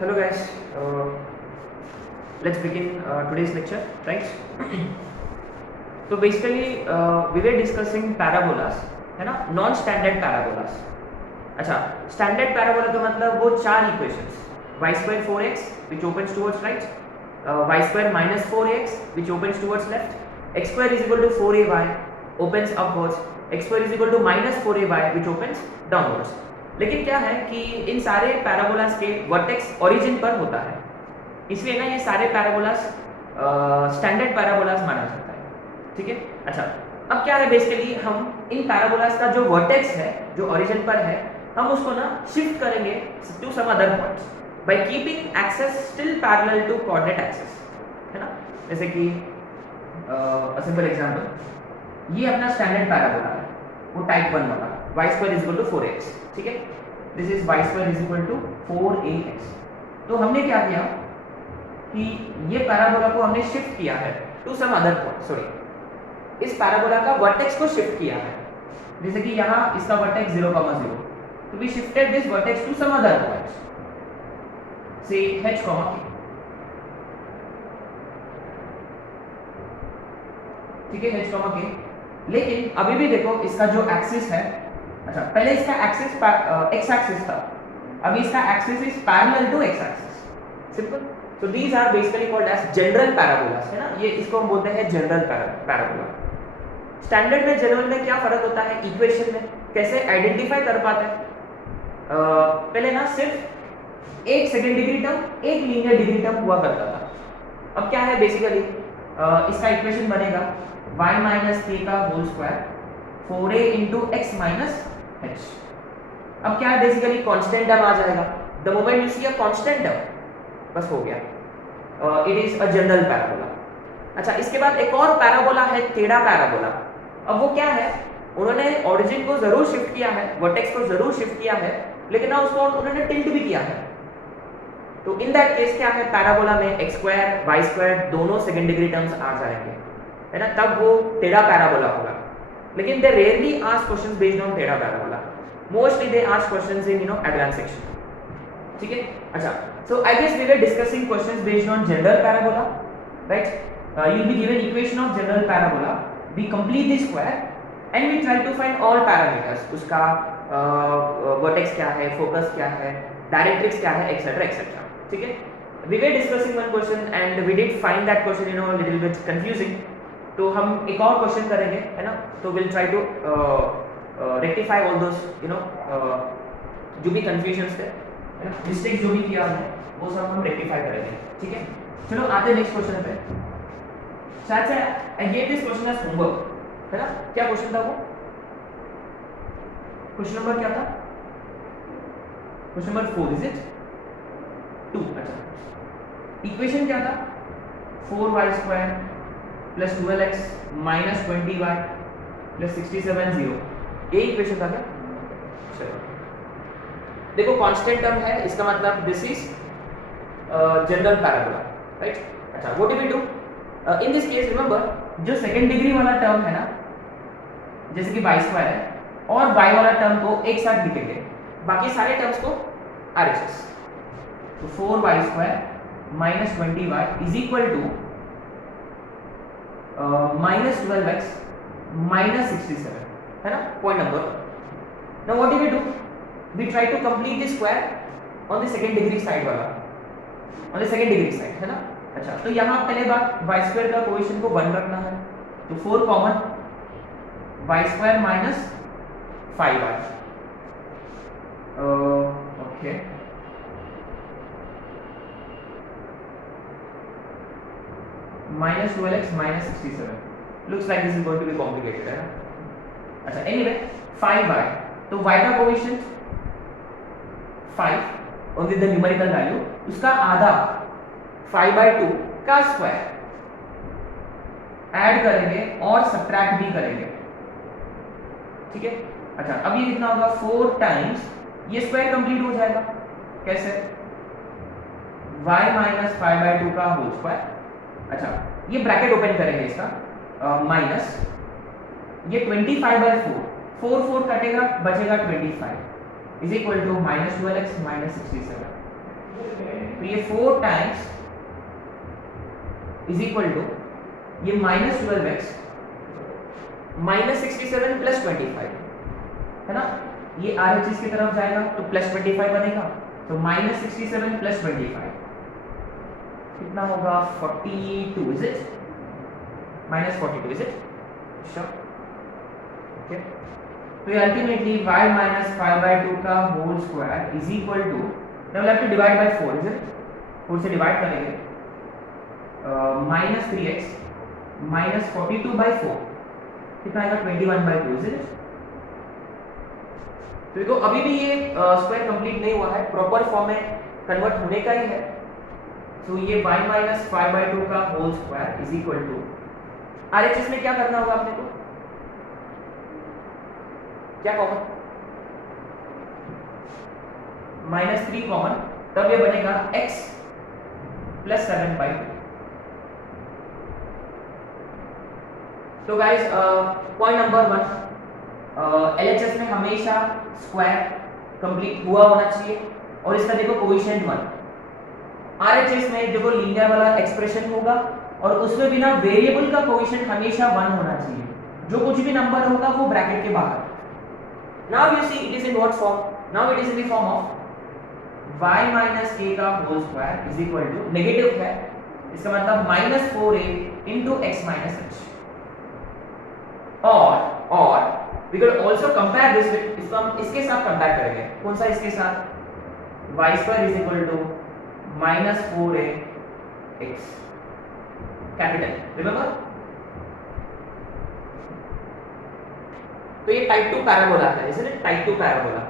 Hello guys, let's begin today's lecture, right? तो basically we were discussing parabolas, है ना, non standard parabolas. अच्छा, standard parabola का मतलब वो चार equations, y square 4x which opens towards right, y square minus 4x which opens towards left, x square is equal to 4ay opens upwards, x square is equal to minus 4ay which opens downwards। लेकिन क्या है कि इन सारे parabolas के vertex origin पर होता है, इसलिए ना ये सारे पैराबोलास स्टैंडर्ड पैराबोलास माना जाता है, ठीक है। अच्छा, अब क्या है, बेसिकली हम इन पैराबोलास का जो वर्टेक्स है, जो ओरिजिन पर है, हम उसको ना शिफ्ट करेंगे to some other points by keeping axes still parallel to coordinate axes, है ना। जैसे कि सिंपल एग्जांपल, ये अपना स्टैंडर्ड पैराबोला है, वो टाइप 1 वाला, y square is equal to 4x, ठीक है। This is y square is equal to 4ax। तो हमने क्या किया कि ये पैराबोला को हमने शिफ्ट किया है to some other point, sorry, इस पैराबोला का वर्टेक्स को शिफ्ट किया है। जैसे कि यहाँ इसका वर्टेक्स 0, 0, तो we shifted this vertex to some other points, से h, k, ठीक है, h, k। लेकिन अभी भी देखो इसका जो एक्सिस है, अच्छा पहले इसका एक्सिस x एक्सिस था, अभी इसका axis is parallel to x axis, simple. So these are basically called as general parabolas, है ना, ये इसको हम बोलते हैं जनरल पैराबोला। स्टैंडर्ड में जनरल में क्या फर्क होता है, इक्वेशन में कैसे आइडेंटिफाई कर पाते हैं। पहले ना सिर्फ एक सेकेंड डिग्री टर्म, एक लीनियर डिग्री टर्म हुआ करता था। अब क्या है, बेसिकली इसका इक्वेशन बनेगा y माइनस k का whole square 4a into x minus h। अब क्या है, बेसिकली कांस्टेंट टर्म आ जाएगा, the moment you see a constant term, बस हो गया, it is a general parabola. अच्छा, इसके बाद एक और पैराबोला है, टेढ़ा पैराबोला। अब वो क्या है, उन्होंने ओरिजिन को जरूर शिफ्ट किया है, वर्टेक्स को जरूर शिफ्ट किया है, लेकिन ना उसको उन्होंने टिल्ट भी किया है। तो इन दैट केस क्या है, पैराबोला में x स्क्वायर y स्क्वायर दोनों सेकंड डिग्री टर्म्स आ जाएंगे, है ना, तब वो टेढ़ा पैराबोला होगा। लेकिन they rarely ask questions based on टेढ़ा parabola, mostly they ask questions in advance section, ठीक है। अच्छा, so I guess we were discussing questions based on general parabola, right. You will be given equation of general parabola, we complete the square and we try to find all parameters, उसका vertex क्या है, focus क्या है, directrix क्या है, etc, ठीक है। We were discussing one question and we did find that question a little bit confusing, तो हम एक और क्वेश्चन करेंगे, है ना, तो we'll try to rectify all those जो भी confusions थे, है ना, मिस्टेक जो भी किया हमने वो सब हम रेक्टिफाई करेंगे, ठीक है। चलो आते नेक्स्ट क्वेश्चन पे। शायद से I gave this question as homework, है ना। क्या क्वेश्चन था वो, क्वेश्चन नंबर क्या था, क्वेश्चन नंबर 4 इज इट 2। अच्छा, इक्वेशन क्या था, 4y square plus 12x minus 20y plus 67 0, ये इक्वेशन था क्या। चलो देखो, कांस्टेंट टर्म है, इसका मतलब this is general parabola, right. अच्छा, what do we do in this case, remember जो सेकंड डिग्री वाला टर्म है ना, जैसे कि y स्क्वायर है, और y वाला टर्म को एक साथ लिखेंगे, बाकी सारे टर्म्स को RHS। तो 4y square minus 20y is equal to minus 12x minus 67, है ना, point number 1। Now what do we do, we try to complete the square on the second degree side वाला, on the second degree side, है ना। अच्छा, तो यहाँ पहले बात y स्क्वायर का कोएफिशिएंट को 1 रखना है, तो 4 common, y square minus 5y, okay, minus 12x minus 67, looks like this is going to be complicated, है ना। अच्छा, anyway 5y, तो y का coefficient 5 only the numerical value, उसका आधा 5/2 का स्क्वायर ऐड करेंगे और सब्ट्रैक्ट भी करेंगे, ठीक है। अच्छा, अब ये कितना होगा, 4 टाइम्स ये स्क्वायर कंप्लीट हो जाएगा, कैसे, y माइनस 5/2 का होल स्क्वायर। अच्छा, ये ब्रैकेट ओपन करेंगे इसका, माइनस ये 25/4, 4 कटेगा, बचेगा 25 is equal to minus 12x minus 67। तो ये 4 टाइम्स इज इक्वल टू ये -12x -67 प्लस 25 है ना, ये RHS की तरफ जाएगा तो +25 बनेगा, तो -67 प्लस 25 कितना होगा 42 is it, -42 is it, sure, okay. तो ये अल्टीमेटली y minus 5/2 का whole square is equal to, now will have to divide by 4 is it, 4 से डिवाइड करेंगे, -3x -42/4 कितना आएगा 21/2 इज इट। तो देखो अभी भी ये स्क्वायर कंप्लीट नहीं हुआ है, प्रॉपर फॉर्म में कन्वर्ट होने का ही है। तो ये y minus 5/2 का whole square is equal to, RHS में क्या करना होगा आपने को, क्या कॉमन, -3 कॉमन, तब ये बनेगा x प्लस 7/2। तो गाइस पॉइंट नंबर 1, LHS में हमेशा स्क्वायर कंप्लीट हुआ होना चाहिए, और इसका देखो कोएफिशिएंट 1। RHS में देखो लीनियर वाला एक्सप्रेशन होगा और उसमें बिना वेरिएबल का कोएफिशिएंट हमेशा 1 होना चाहिए, जो कुछ भी नंबर होगा वो ब्रैकेट के बाहर। Now you see it is in what form, now it is in the form of y minus k का whole square is equal to, negative है इसका मतलब -4a into x minus h, और we could also compare this with, इसको हम इसके साथ compare करेंगे, कौन सा इसके साथ, y square is equal to -4ax capital, remember. तो ये टाइप 2 पैराबोला है, इसलिए टाइप 2 पैराबोला,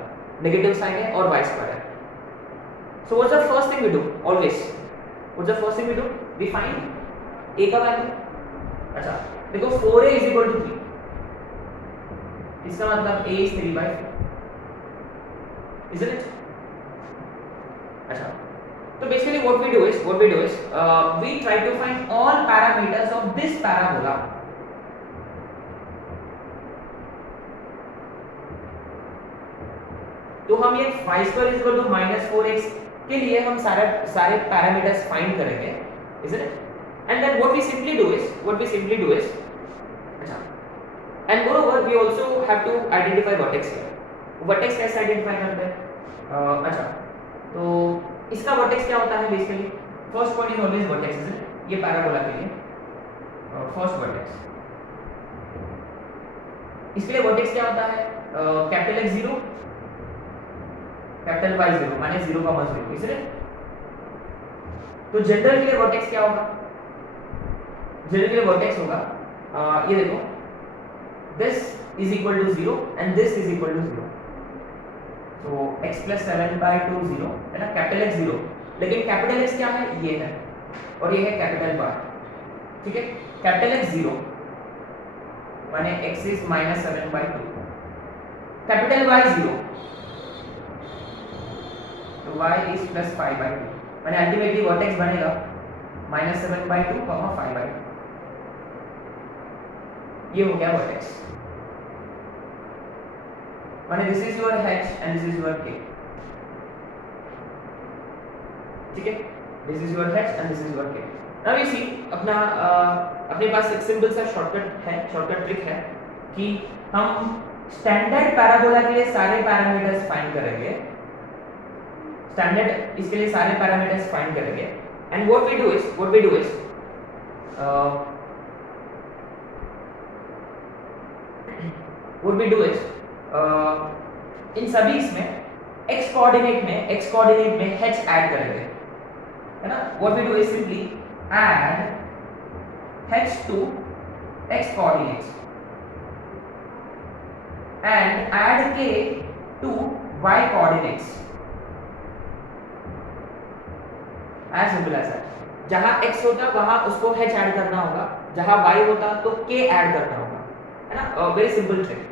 नेगेटिव साइन है और y स्क्वायर है। So what's the first thing we do always, what's the first thing we do, we find a का value. अच्छा देखो 4a is equal to 3, इसका मतलब a is 3/4, isn't it? अच्छा, तो basically what we do is we try to find all parameters of this parabola. तो हम ये y square is equal to -4x के लिए हम सारे पैरामीटर्स फाइंड करेंगे, isn't it? And then what we simply do is अच्छा, and moreover we also have to identify vertex here. Vertex कैसे आइडेंटिफाई करते हैं, अच्छा तो इसका वर्टेक्स क्या होता है basically, first point is always vertex, is it, ये पैराबोला के लिए फर्स्ट वर्टेक्स, इसके लिए वर्टेक्स क्या होता है, कैपिटल X 0 कैपिटल Y 0 माने 0, 0, इसलिए तो जनरल के लिए वर्टेक्स क्या होगा, जनरल के लिए वर्टेक्स होगा ये देखो, this is equal to 0 and this is equal to 0, so x plus 7/2 0 है ना, कैपिटल X 0, लेकिन कैपिटल X क्या है, ये है और ये है कैपिटल Y, ठीक है, कैपिटल X 0 माने x is -7/2, कैपिटल Y 0 तो y is plus 5/2, माने अल्टीमेटली वर्टेक्स बनेगा -7/2, 5/2, ये हो गया वर्टेक्स, माने this is your h and this is your k, ठीक है, this is your h and this is your k। Now you see अपने पास एक सिंपल सा शॉर्टकट ट्रिक है कि हम स्टैंडर्ड पैराबोला के लिए सारे पैरामीटर्स फाइंड करेंगे, स्टैंडर्ड इसके लिए सारे पैरामीटर्स फाइंड करेंगे, and what we do is इन सभी इसमें x कोऑर्डिनेट में h ऐड करेंगे, है ना, what we do is simply add h to x coordinates and add k to y coordinates, as simple as that। जहां x होता वहां उसको h ऐड करना होगा, जहां y होता तो k ऐड करना होगा, है ना, very simple trick.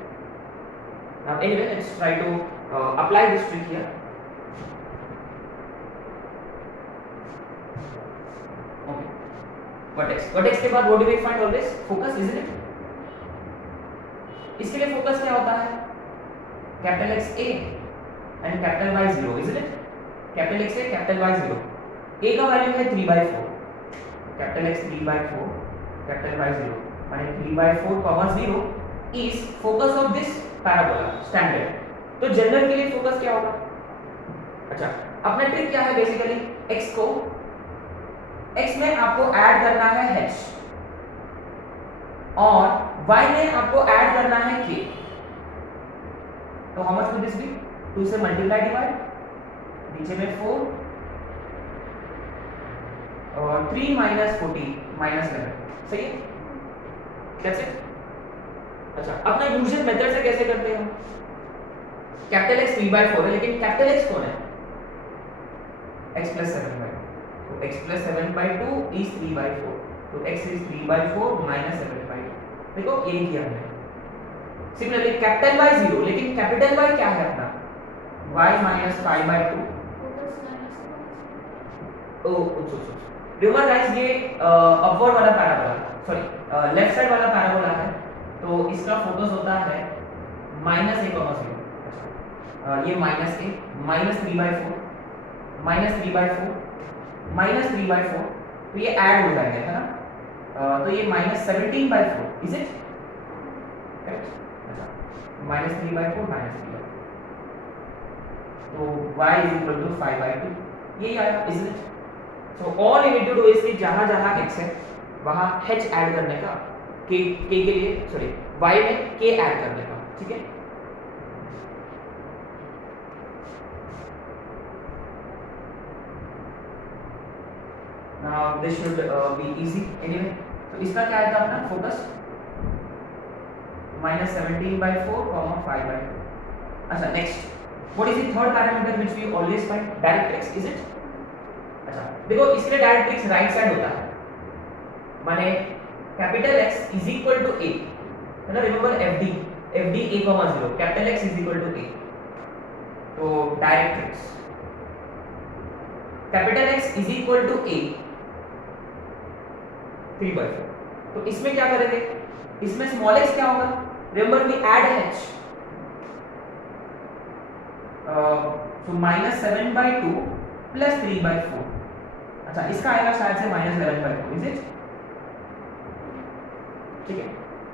Now anyway, let's try to apply this trick here. Okay, vertex के बाद what do we find always? Focus, isn't it? इसके लिए फोकस क्या होता है, capital X A and capital Y 0, isn't it? Capital x है, capital Y 0, ए का value है 3/4, कैपिटल एक्स 3/4, कैपिटल वाई 0, माने 3/4, 0 is focus of this parabola standard. तो जनरल के लिए फोकस क्या होगा? अच्छा, अपना ट्रिक क्या है बेसिकली, x को x में आपको ऐड करना है h और y में आपको ऐड करना है k। तो how much would this be? 2 से मल्टीप्लाई डिवाइड, नीचे में 4 और 3 माइनस 40 माइनस 11, सही है? कैसे? अच्छा, अपना यूजुअल मेथड से कैसे करते हैं हम? कैपिटल X 3/4 है, लेकिन कैपिटल X कौन है? x plus 7/2, तो x plus 7/2 is 3/4, तो x is 3/4 minus 7/2। देखो ये किया हमने। सिमिलरली कैपिटल Y 0, लेकिन कैपिटल Y क्या है अपना? y minus 5/2। रिमेंबर गाइस, ये अपवर्ड वाला पैराबोला, सॉरी लेफ्ट साइड वाला पैराबोला है, तो इसका फोकस होता है -a,0। ये माइनस a, -3/4, -3/4, -3/4, तो ये ऐड हो जाएगा, है ना? तो ये -17/4, इज इट करेक्ट? अच्छा, -3/4, -3/4, तो y is equal to 5/2, यही आया, is it? So all you need to do is कि जहां जहां x है वहां h ऐड करने का, k के लिए, सॉरी y में k ऐड करने का, ठीक है? Now this should be easy anyway. तो इसका क्या आया था अपना फोकस? -17/4, 5/2। अच्छा, next, what is the third parameter which we always find? Directrix, is it? अच्छा, देखो इसके लिए डायरेक्ट्रिक्स राइट साइड होता है, माने capital X is equal to a, है ना? Remember FD a, 0, capital X is equal to a, तो directrix capital X is equal to a 3/4, तो इसमें क्या करेंगे? इसमें स्मॉल x क्या होगा? रिमेंबर वी ऐड h, तो -7/2 प्लस 3/4। अच्छा, इसका आएगा शायद से -11/4, इज इट? ठीक है,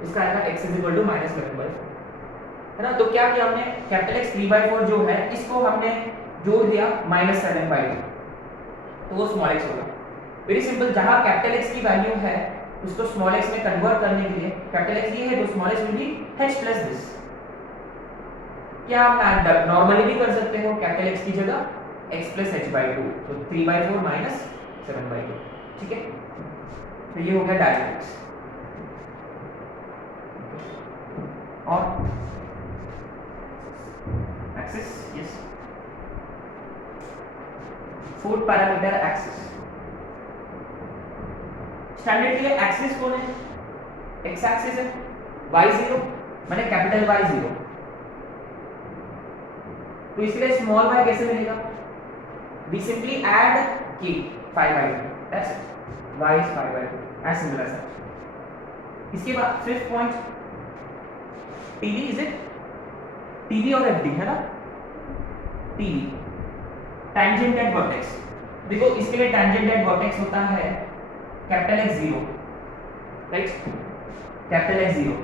इसका आएगा x इज इक्वल टू -11/4, है ना? तो क्या किया हमने? कैपिटल X 3/4 जो है इसको हमने जोड़ दिया -7/2, तो वो स्मॉल x होगा। वेरी सिंपल, जहां कैपिटल X की वैल्यू है उसको स्मॉल x में कन्वर्ट करने के लिए, कैपिटल X ये है तो small x will be h plus this. क्या आप नॉर्मली भी कर सकते हो, कैपिटल X की जगह x प्लस h/2, तो 3/4 माइनस 7/2, ठीक है? तो ये हो गया डायरेक्ट्रिक्स। और axis, yes, fourth parameter axis. Standard के लिए एक्सिस कौन है? x एक्सिस है, y0, माने कैपिटल Y0, तो इसके लिए स्मॉल y कैसे मिलेगा? we simply add k 5/2, that's it, y is 5/2, as simple as that। इसके बाद fifth point tv, is it? tv और fd, है ना? tv tangent at vertex। देखो इसके लिए tangent at vertex होता है capital X 0, right? Capital X 0,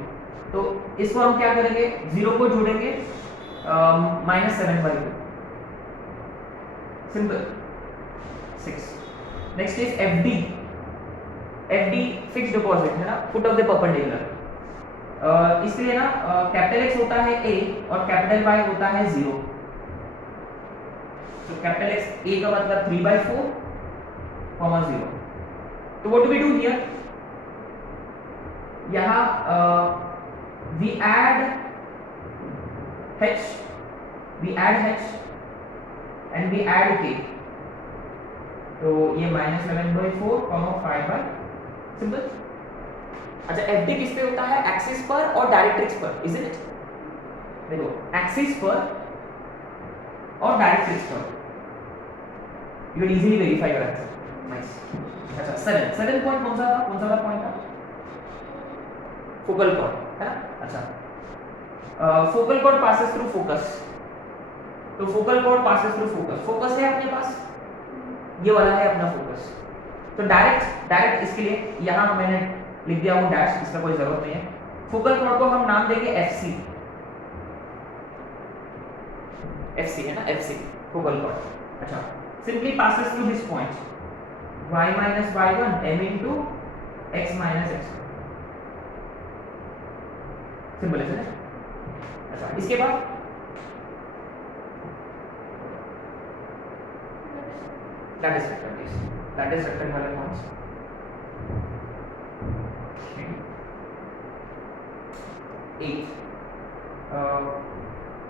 तो इसको हम क्या करेंगे? 0 को जोड़ेंगे -7/2, simple 6। Next is FD, FD fixed deposit, है ना? Foot of the perpendicular. इसलिए ना कैपिटल X होता है a और कैपिटल Y होता है 0, तो कैपिटल X a का मतलब 3/4, 0। तो what do we do here? यहां we add h and we add k, तो ये -11/4, 5/, सिंपल। अच्छा, FD किस पे होता है? एक्सिस पर और डायरेक्ट्रिक्स पर, इज इट? देखो एक्सिस पर और डायरेक्ट्रिक्स पर, you will easily verify your answer. Nice. अच्छा, 7 पॉइंट कौन सा था पॉइंट था? फोकल कॉर्ड, है ना? अच्छा, focal chord passes through focus, तो focal chord passes through focus, focus है अपने पास, ये वाला है अपना फोकस। तो डायरेक्ट इसके लिए यहाँ मैंने लिख दिया वो डैश, इसका कोई जरूरत नहीं है। फोकल कॉर्ड को हम नाम देंगे FC, FC है ना, FC फोकल कॉर्ड। अच्छा, simply passes through this point y minus y1 m into x minus x1, simple है। अच्छा, इसके बाद lattice vector, please lattice vector वाले पॉइंट्स।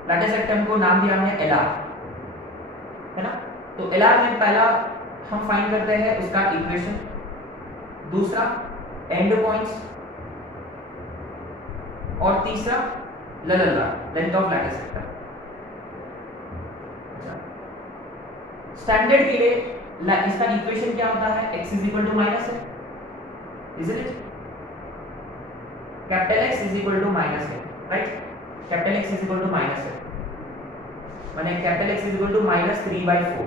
लैटिस वेक्टर को नाम दिया हमने LR, है ना। तो LR में पहला हम फाइंड करते हैं उसका इक्वेशन, दूसरा एंड पॉइंट्स, और तीसरा length of lattice vector. Standard के लिए इसका इक्वेशन क्या होता है, x is equal to minus है, isn't it, capital X is equal to minus है, right, capital X is equal to minus है, माने capital X is equal to minus 3/4।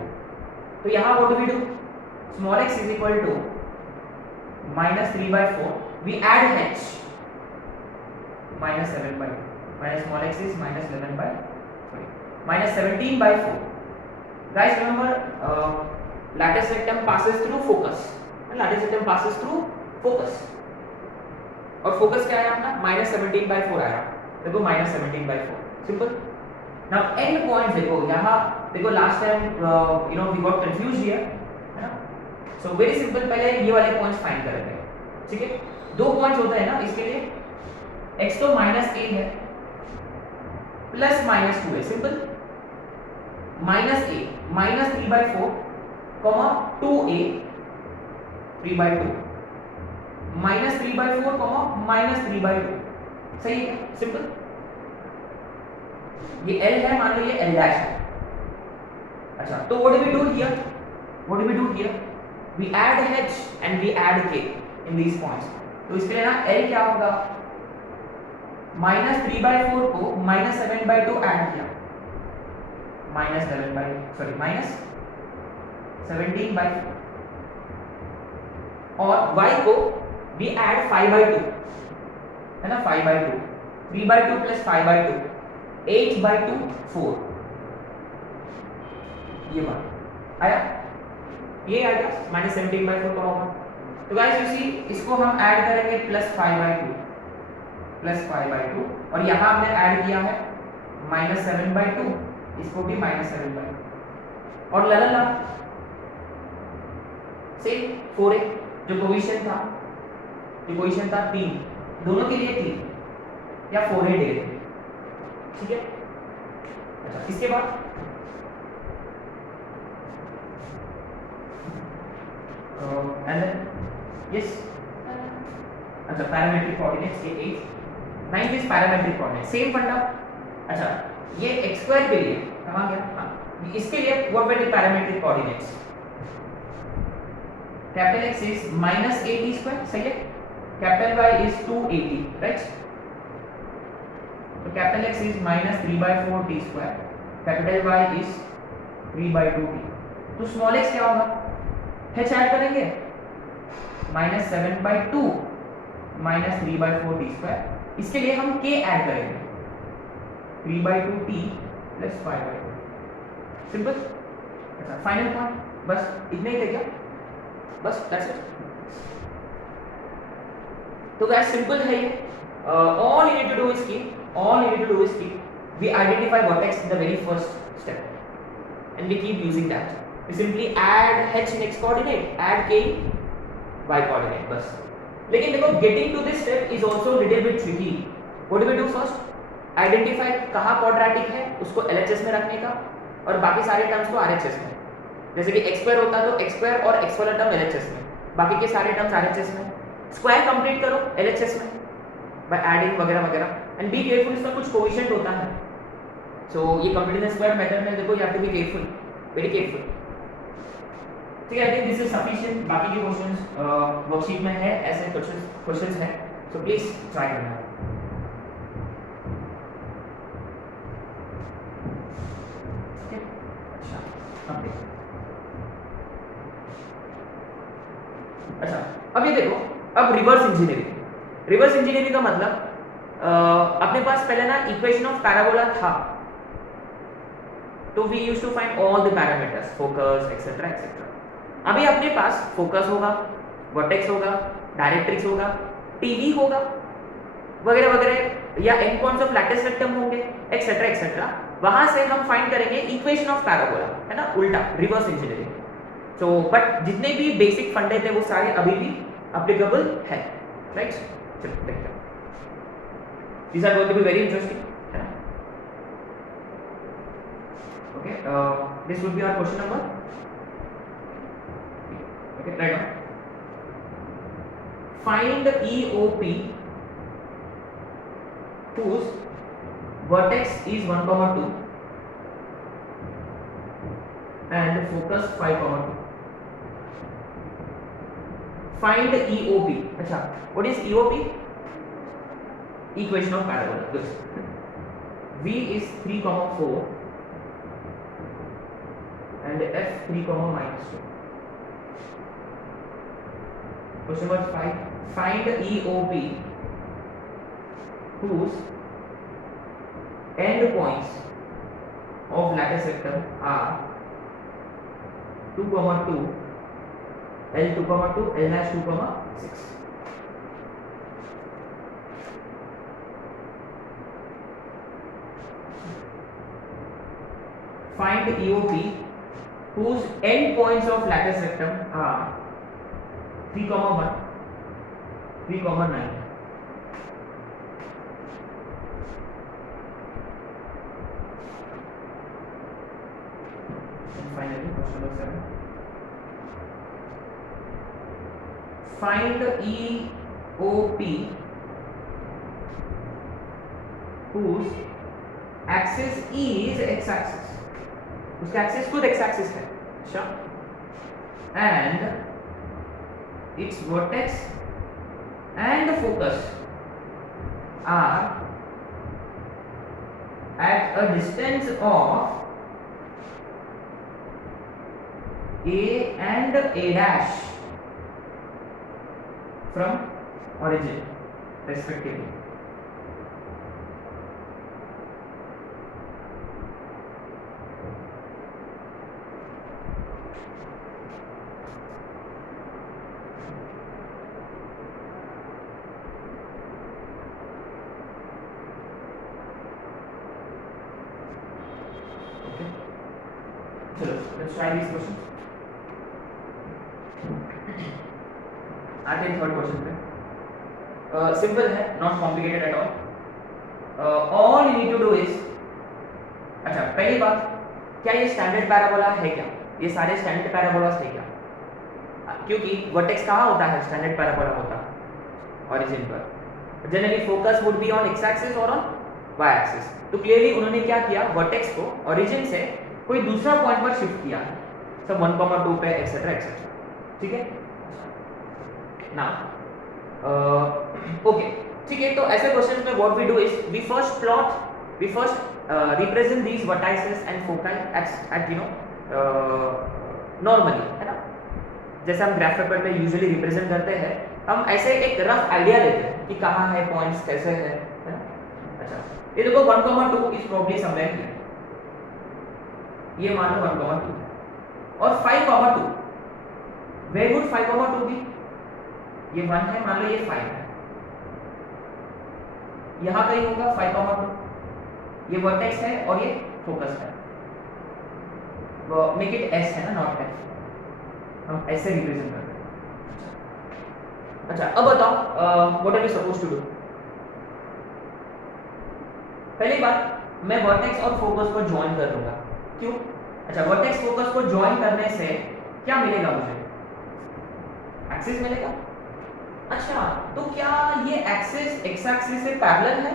तो यहाँ what do we do, small x is equal to minus 3/4, we add h minus 7/2, minus small x is minus 11/3, minus 17/4। Guys remember lattice rectum passes through focus, lattice rectum passes through focus, और focus क्या है अपना minus 17/4 आया, देखो minus 17/4, simple. Now end point देखो, यहाँ देखो last time we got confuse here, है ना। सो वेरी सिंपल, पहले ये वाले पॉइंट्स फाइंड करेंगे, ठीक है। दो पॉइंट्स होते हैं ना इसके लिए, x तो माइनस a है प्लस माइनस 2 है, simple. Minus a minus 3/4 comma 2a 3/2, minus 3/4 comma minus 3/2, सही है, सिंपल। ये L है, मान लो ये L डैश है। अच्छा, तो what do we do here, we add h and we add k in these points. तो इसके लिए ना L क्या होगा, माइनस 3/4 को माइनस 7/2 ऐड किया, माइनस 17/4, और y को वी ऐड 5/2, है ना, 5/2, 3/2 प्लस 5/2, 8/2, 4, ये बात आया, ये आएगा माइनस 17/4 का होगा। तो गाइस यू सी, इसको हम ऐड करेंगे प्लस 5/2, और यहाँ हमने ऐड किया है माइनस 7/2, इसको भी माइनस 7/2, और ला से 4a जो पोजीशन था 3, दोनों के लिए 3 या 4a दे, ठीक है। अच्छा, इसके बाद एंड देन यस, अच्छा पैरामेट्रिक कोऑर्डिनेट्स, ये 8 9 इज पैरामेट्रिक कोऑर्डिनेट, सेम फंडा। अच्छा, ये x² के लिए कहाँ गया, हाँ, इसके लिए what were the parametric coordinates, capital X is minus 8t², सही है, कैपिटल Y इज 280, राइट। तो capital X is minus 3/4t², capital Y is 3/2t। तो स्मॉल x क्या होगा, h ऐड करेंगे, माइनस 7/2 माइनस 3/4t², इसके लिए हम k ऐड करेंगे, 3/2t प्लस 5/2, सिंपल। अच्छा, फाइनल पॉइंट, बस इतने ही थे क्या, बस दैट्स इट। तो गाइस सिंपल है ये, all you need to do is keep we identify vertex in the very first step and we keep using that. We simply add h in x coordinate, add k in y coordinate, बस। लेकिन देखो getting to this step is also little bit tricky. What do we do first? Identify कहाँ quadratic है उसको LHS में रखने का, और बाकी सारे टर्म्स को RHS में। जैसे कि x² होता तो x² और x वाला टर्म LHS में, बाकी के सारे टर्म्स RHS में। स्क्वायर कंप्लीट करो LHS में बाय एडिंग वगैरह वगैरह, एंड बी केयरफुल, इसका कुछ कोएफिशिएंट होता है। सो ये कंप्लीट द स्क्वायर मेथड में देखो, you have to be careful, very careful, ठीक है। I think this is sufficient. बाकी के क्वेश्चंस वर्कशीट में है, ऐसे क्वेश्चंस हैं, सो प्लीज ट्राई करना। अब देखो, अच्छा अब ये देखो, अब रिवर्स इंजीनियरिंग। रिवर्स इंजीनियरिंग का मतलब अपने पास पहले ना इक्वेशन ऑफ पैराबोला था, तो we used to find all the parameters, focus etcetera etcetera. अभी अपने पास फोकस होगा, वर्टेक्स होगा, डायरेक्ट्रिक्स होगा, टीवी होगा, वगैरह वगैरह, या end points of latus rectum होंगे, एक्सेट्रा एक्सेट्रा। वहां से हम फाइंड करेंगे इक्वेशन ऑफ पैराबोला, है ना, उल्टा, रिवर्स इंजीनियरिंग। सो बट जितने भी बेसिक फंडे थे वो सारे अभी भी एप्लीकेबल है, राइट? चलो देखते हैं, these are going to be very interesting, है ना? Okay, this would be our question number, okay, right now find EOP whose vertex is 1,2 and focus 5,2. Find EOP. अच्छा, what is EOP? Equation of parabola. Good. V is 3,4 and F 3,-2. Question number 5. Find EOP whose end points of lattice sector are 2,2, L2,2, L-2,6. Find EOP whose end points of lattice rectum are 3,1, 3,9. And finally, question number 7. Find EOP whose axis is x-axis. उसका axis खुद x-axis है, अच्छा, and its vertex and focus are at a distance of A and A dash from origin respectively. चलो let's try these questions. आते हैं third question पे। Simple है, not complicated at all. All you need to do is, अच्छा पहली बात, क्या ये स्टैंडर्ड पैराबोला है क्या? ये सारे स्टैंडर्ड पैराबोलास है क्या? क्योंकि वर्टेक्स कहाँ होता है? स्टैंडर्ड पैराबोला होता है ओरिजिन पर। Generally focus would be on x axis और ऑन वाई एक्सिस। तो क्लियरली उन्होंने क्या किया, वर्टेक्स को ओरिजिन से कोई दूसरा पॉइंट पर शिफ्ट किया है, सब 1,2 पे एक्सेट्रा एक्सेट्रा, ठीक है ना? ओके, ठीक है। तो ऐसे क्वेश्चंस में what we do is we first represent these vertices and foci at you know normally, है ना, जैसे हम ग्राफ पेपर में यूजुअली रिप्रेजेंट करते हैं। हम ऐसे एक रफ आइडिया लेते हैं कि कहाँ है पॉइंट्स, कैसे है ना? अच्छा, ये देखो 1,2 इज प्रोबब्ली समवेयर हियर, ये मान लो 1,2 और 5,2, वेयर वुड 5,2 भी? ये 1 है, मान लो ये 5 है, यहां कहीं होगा 5,2, ये वर्टेक्स है और ये फोकस है, वो मेक इट एस है ना, नॉट एफ, हम ऐसे रिप्रेजेंट करते हैं। अच्छा अब बताओ what are you suppose to do? पहली बात, मैं वर्टेक्स और फोकस को ज्वाइन कर लूंगा। क्यों? अच्छा, वर्टेक्स फोकस को ज्वाइन करने से क्या मिलेगा मुझे? एक्सिस मिलेगा। अच्छा, तो क्या ये एक्सिस एक्स एक्सिस से पैरेलल है?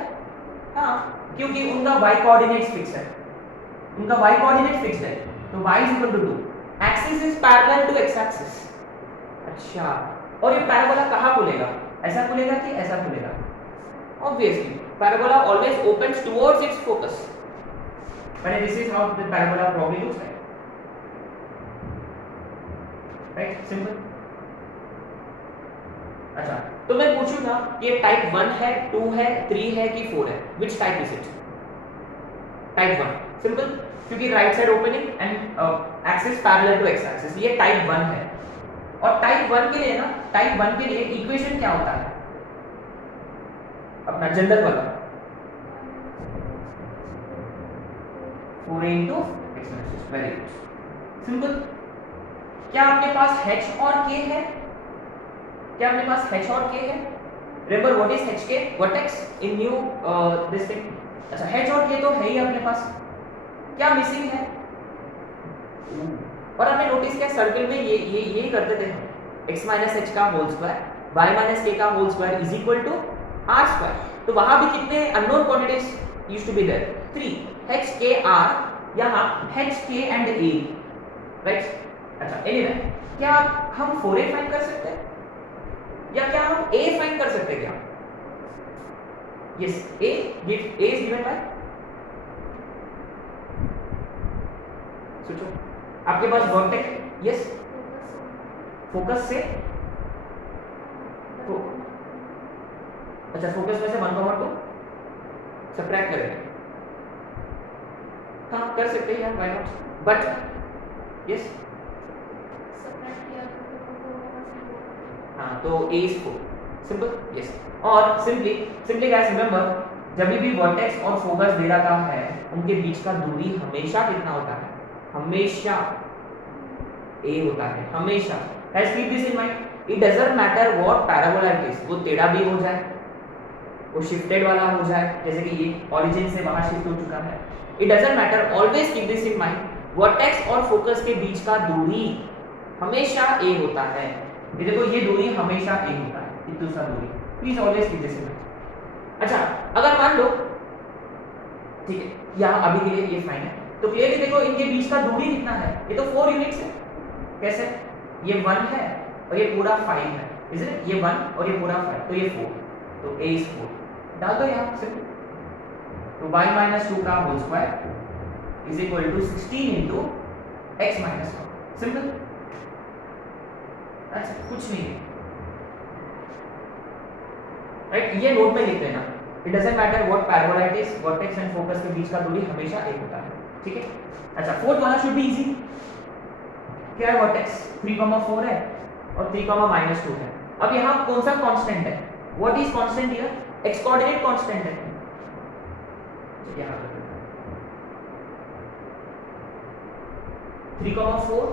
हाँ, क्योंकि उनका y कोऑर्डिनेट्स फिक्स है, उनका y कोऑर्डिनेट फिक्स्ड है, तो y is equal to 2, axis is parallel to x axis. अच्छा, और ये पैराबोला कहाँ खुलेगा? ऐसा खुलेगा कि ऐसा खुलेगा? Obviously parabola always opens towards it's focus, but this is how the parabola probably looks like. Right, simple. अच्छा, तो मैं पूछूंगा कि ये टाइप 1 है, 2 है, 3 है कि 4 है, which type is it? Type 1, simple, क्योंकि right side opening and axis parallel to x axis, ये टाइप 1 है। और टाइप 1 के लिए ना, टाइप 1 के लिए इक्वेशन क्या होता है अपना जनरल वाला? 4a into x minus 6, very good, simple. क्या आपके पास h और k है? क्या अपने पास h और k है? Remember what is h k? Vertex in new this thing. अच्छा, h और k तो है ही अपने पास, क्या मिसिंग है? और आपने नोटिस किया सर्कल में ये करते थे हम, x माइनस h का whole square, y minus k का whole square is equal to r square. तो वहां भी कितने unknown quantities used to be there? 3, h k r, यहां h k and a, right. अच्छा, एनीवे, क्या हम 4a फाइंड कर सकते हैं या क्या हम a फाइंड कर सकते हैं? क्या? Yes, a is given by, सोचो, आपके पास वर्टेक्स, यस, फोकस से, अच्छा, फोकस में से 1,2 सबट्रैक्ट करें, हाँ कर सकते हैं यार, व्हाई नॉट, बट यस, हाँ, तो a is 4, सिंपल, यस। और सिंपली गाइस रिमेंबर, जब भी वर्टेक्स और फोकस दे रखा है, उनके बीच का दूरी हमेशा कितना होता है? हमेशा a होता है, हमेशा। Guys, keep this in mind. It doesn't matter what parabola it is, वो टेढ़ा भी हो जाए, वो शिफ्टेड वाला हो जाए, जैसे कि ये ओरिजिन से वहां शिफ्ट हो चुका है, it doesn't matter, always keep this in mind. Vertex और फोकस के बीच का दूरी हमेशा a होता है। ये देखो, ये दूरी हमेशा a होता है, ये दूसरा दूरी, please always keep this in mind. अच्छा, अगर मान लो, ठीक है, यहाँ अभी के लिए ये फाइन है, तो क्लियरली देखो इनके बीच का दूरी कितना है? ये तो 4 यूनिट्स है। कैसे? ये 1 है और ये पूरा 5 है, इज़न्ट? ये 1 और ये पूरा 5, तो ये 4, तो a is 4, डाल दो यहाँ से। तो y minus 2 का whole square is equal to 16 into x minus 1, simple. अच्छा, कुछ नहीं है, राइट, ये नोट में लिख देना। It doesn't matter what parabola it is, vertex and focus के बीच का दूरी हमेशा एक होता है, ठीक है। अच्छा, फोर्थ वाला शुड बी इजी। क्या है? वर्टेक्स 3,4 है और 3,-2 है। अब यहाँ कौन सा कांस्टेंट है? What is constant here? X coordinate constant है। यहाँ 3,4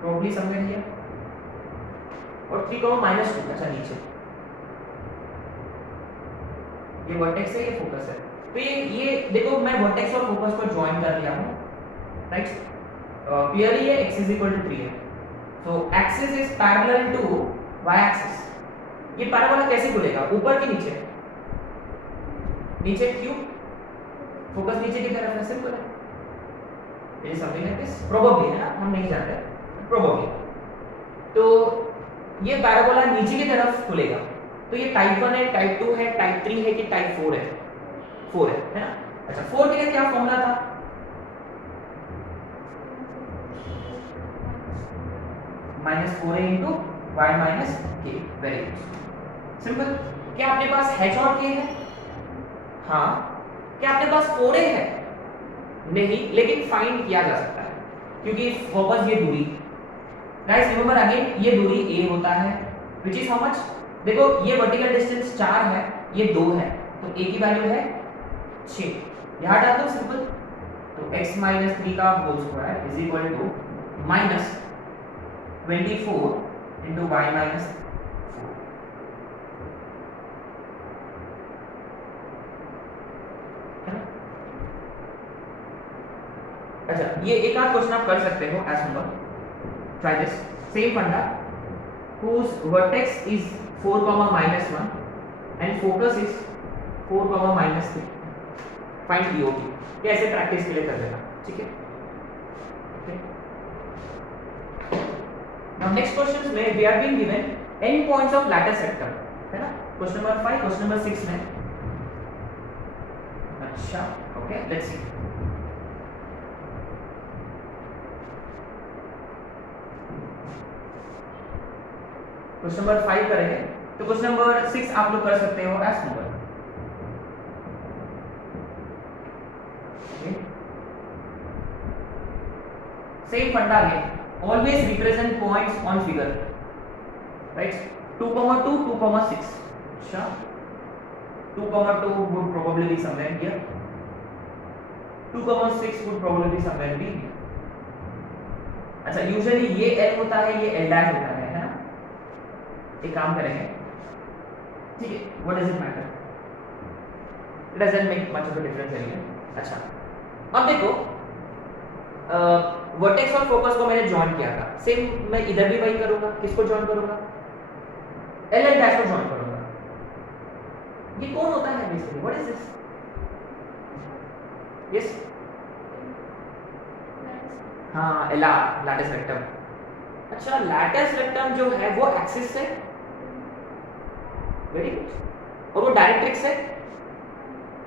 प्रोबब्ली समवेयर हियर, और 3,-2, अच्छा नीचे, ये वर्टेक्स है, ये फोकस है। तो ये देखो, मैं वर्टेक्स और फोकस को ज्वाइन कर लिया हूं, राइट। क्लियरली ये x = 3 है, तो axis is parallel to y axis. ये पैराबोला कैसे खुलेगा? ऊपर के नीचे? नीचे क्यों? फोकस नीचे की तरफ है, सिंपल है। ये समथिंग लाइक दिस, प्रोबब्ली है ना, हम नहीं जानते, प्रोबब्ली। तो ये पैराबोला नीचे की तरफ खुलेगा, तो ये टाइप 1 है, टाइप 2 है, टाइप 3 है कि टाइप 4 है? 4 है ना। अच्छा, 4 के लिए क्या फॉर्मूला था? -4a into y minus k, very good, simple. क्या अपने पास h और k है? हाँ। क्या अपने पास 4a है? नहीं, लेकिन फाइंड किया जा सकता है, क्योंकि वापस ये दूरी, गाइस रिमेंबर अगेन, ये दूरी a होता है, व्हिच इज हाउ मच? देखो, ये वर्टिकल डिस्टेंस 4 है, ये 2 है, तो a की वैल्यू है 6, यहाँ डाल दो, सिंपल। तो x minus 3 का whole square is equal to -24 into y minus 4। अच्छा, ये एक आध क्वेश्चन आप कर सकते हो as number, try this, same फंडा, whose vertex is 4,-1 and focus is 4,-3, find EOT। ये ऐसे प्रैक्टिस के लिए कर लेना, ठीक है। Now next questions में we have been given n points of lattice sector, है ना, क्वेश्चन नंबर 5, क्वेश्चन नंबर 6 में। अच्छा, okay, let's see. Question number 5 करेंगे, तो क्वेश्चन नंबर 6 आप लोग कर सकते हो एज नंबर। सेम फंडा है, always represent points on figure, right? 2,2, 2,6, अच्छा 2,2 would probably be somewhere here, 2,6 would probably be somewhere be here। अच्छा, यूजुअली ये L होता है, ये L डैश होता है ना? एक काम करेंगे, ठीक है, what does it matter, it doesn't make much of a difference anyway. अच्छा, अब देखो वर्टेक्स और फोकस को मैंने जॉइन किया था, सेम मैं इधर भी वही करूंगा। किसको जॉइन करूंगा? L L डैश को जॉइन करूंगा। ये कौन होता है basically, what is this? Yes, हाँ, LR, लैटिस रेक्टम। अच्छा, लैटिस रेक्टम जो है वो एक्सिस से, वेरी गुड, और वो डायरेक्ट्रिक्स से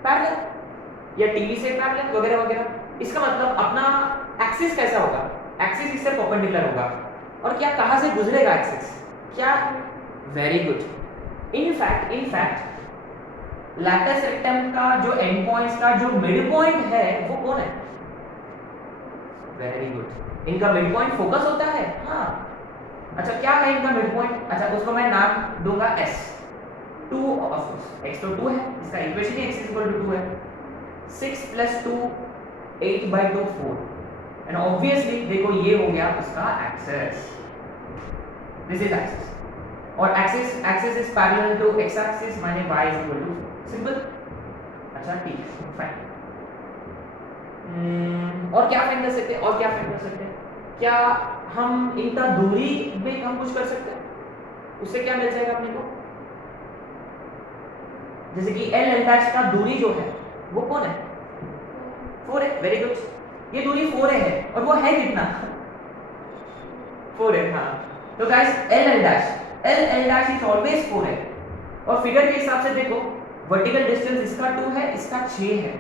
पैरेलल या टीवी से पैरेलल वगैरह वगैरह। इसका मतलब अपना एक्सिस कैसा होगा? एक्सिस इससे परपेंडिकुलर होगा। और क्या कहां से गुजरेगा एक्सिस? क्या? Very good. In fact lattice rectum का जो एंड पॉइंट्स का जो मिड पॉइंट है वो कौन है? वेरी गुड, इनका मिड पॉइंट फोकस होता है। हाँ, अच्छा क्या है इनका मिड पॉइंट? अच्छा, उसको मैं नाम दूंगा S। 2 ऑफ कोर्स, x तो 2 है, इसका इक्वेशन ही x इक्वल टू 2 है। 6 प्लस 2 8/2 4, एंड ऑब्वियसली देखो ये हो गया उसका एक्सिस, दिस इज एक्सिस, और axis is parallel to x axis माने y is equal to, simple. अच्छा ठीक है, फाइन। और क्या फाइंड कर सकते हैं? और क्या फाइंड कर सकते हैं? क्या हम इनका दूरी में हम कुछ कर सकते हैं? उससे क्या मिल जाएगा अपने को? जैसे कि L L डैश का दूरी जो है वो कौन है? 4 है, वेरी गुड। ये दूरी 4 है, और वो है कितना? 4 है, हाँ। तो guys L L dash is always 4 है, और फिगर के हिसाब से देखो वर्टिकल डिस्टेंस इसका 2 है, इसका 6 है,